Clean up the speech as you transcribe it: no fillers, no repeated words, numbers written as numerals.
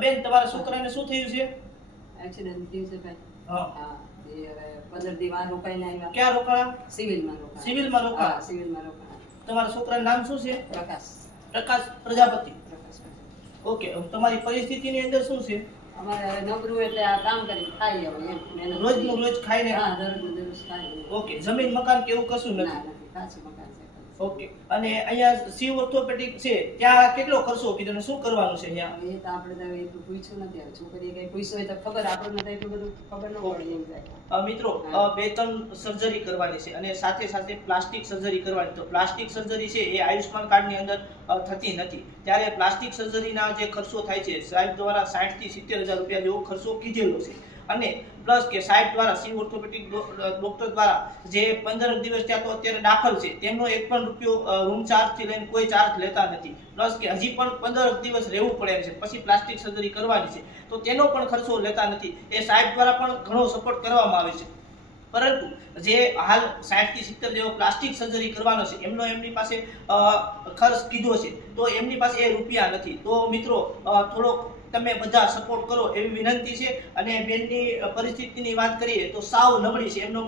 બેન તમારા છોકરાને શું થયું છે? એક્સિડન્ટ થયું છે ભાઈ. હા હા એ હવે 15 દી વાર રોકાઈને આવ્યા. ક્યાં રોકાણા? સિવિલમાં રોકાયા. સિવિલમાં રોકાણા. હા સિવિલમાં રોકાયા. તમારા છોકરાનું નામ શું છે? પ્રકાશ. પ્રકાશ પ્રજાપતિ. પ્રકાશ. ઓકે, તમારી પરિસ્થિતિની અંદર શું છે? અમારે હવે નોકરું એટલે આ કામ કરી ખાઈ હવે એમ મહેનત રોજનું રોજ ખાઈને? હા દરરોજ ખાઈ. ઓકે, જમીન મકાન કે એવું કશું ના નથી? નથી કાચું મકાન છે. ઓકે, અને અહીંયા શિવ ઓર્થોપેડિક છે ત્યાં કેટલો ખર્ચો કીધો ને શું કરવાનું છે અહીંયા? હવે એ તો આપણે તો એટલું પૂછ્યું નથી. હવે છોકરી કઈ પૂછ્યું હોય તો ખબર, આપણને તો એટલું બધું ખબર ન પડે એમ જાય. મિત્રો, 2-3 સર્જરી કરવાની છે અને સાથે સાથે પ્લાસ્ટિક સર્જરી કરવાની. તો પ્લાસ્ટિક સર્જરી છે એ આયુષ્માન કાર્ડની અંદર થતી નથી. ત્યારે પ્લાસ્ટિક સર્જરીના જે ખર્ચો થાય છે સાહેબ દ્વારા 60 થી 70,000 રૂપિયા જેવો ખર્ચો કીધેલો છે. અને પ્લસ કે સાહેબ દ્વારા શિવ ઓર્થોપેડિક ડોક્ટર દ્વારા જે 15 દિવસ ત્યાં તો અત્યારે દાખલ છે તેમનો 1 પણ રૂપિયો રૂમ ચાર્જ થી લઈને કોઈ ચાર્જ લેતા નથી. પ્લસ કે હજી પણ 15 દિવસ રહેવું પડે છે, પછી પ્લાસ્ટિક સર્જરી કરવાની છે તો તેનો પણ ખર્ચો લેતા નથી. એ સાહેબ દ્વારા પણ ઘણો સપોર્ટ કરવામાં આવે છે. પરંતુ જે હાલ 60 થી 70 જેવો પ્લાસ્ટિક સર્જરી કરવાનો છે એમની પાસે ખર્ચ કીધો છે તો એમની પાસે એ રૂપિયા નથી. તો મિત્રો, થોડોક તમે બધા સપોર્ટ કરો એવી વિનંતી છે. અને બેનની પરિસ્થિતિની વાત કરીએ તો સાવ નબળી છે. એમનો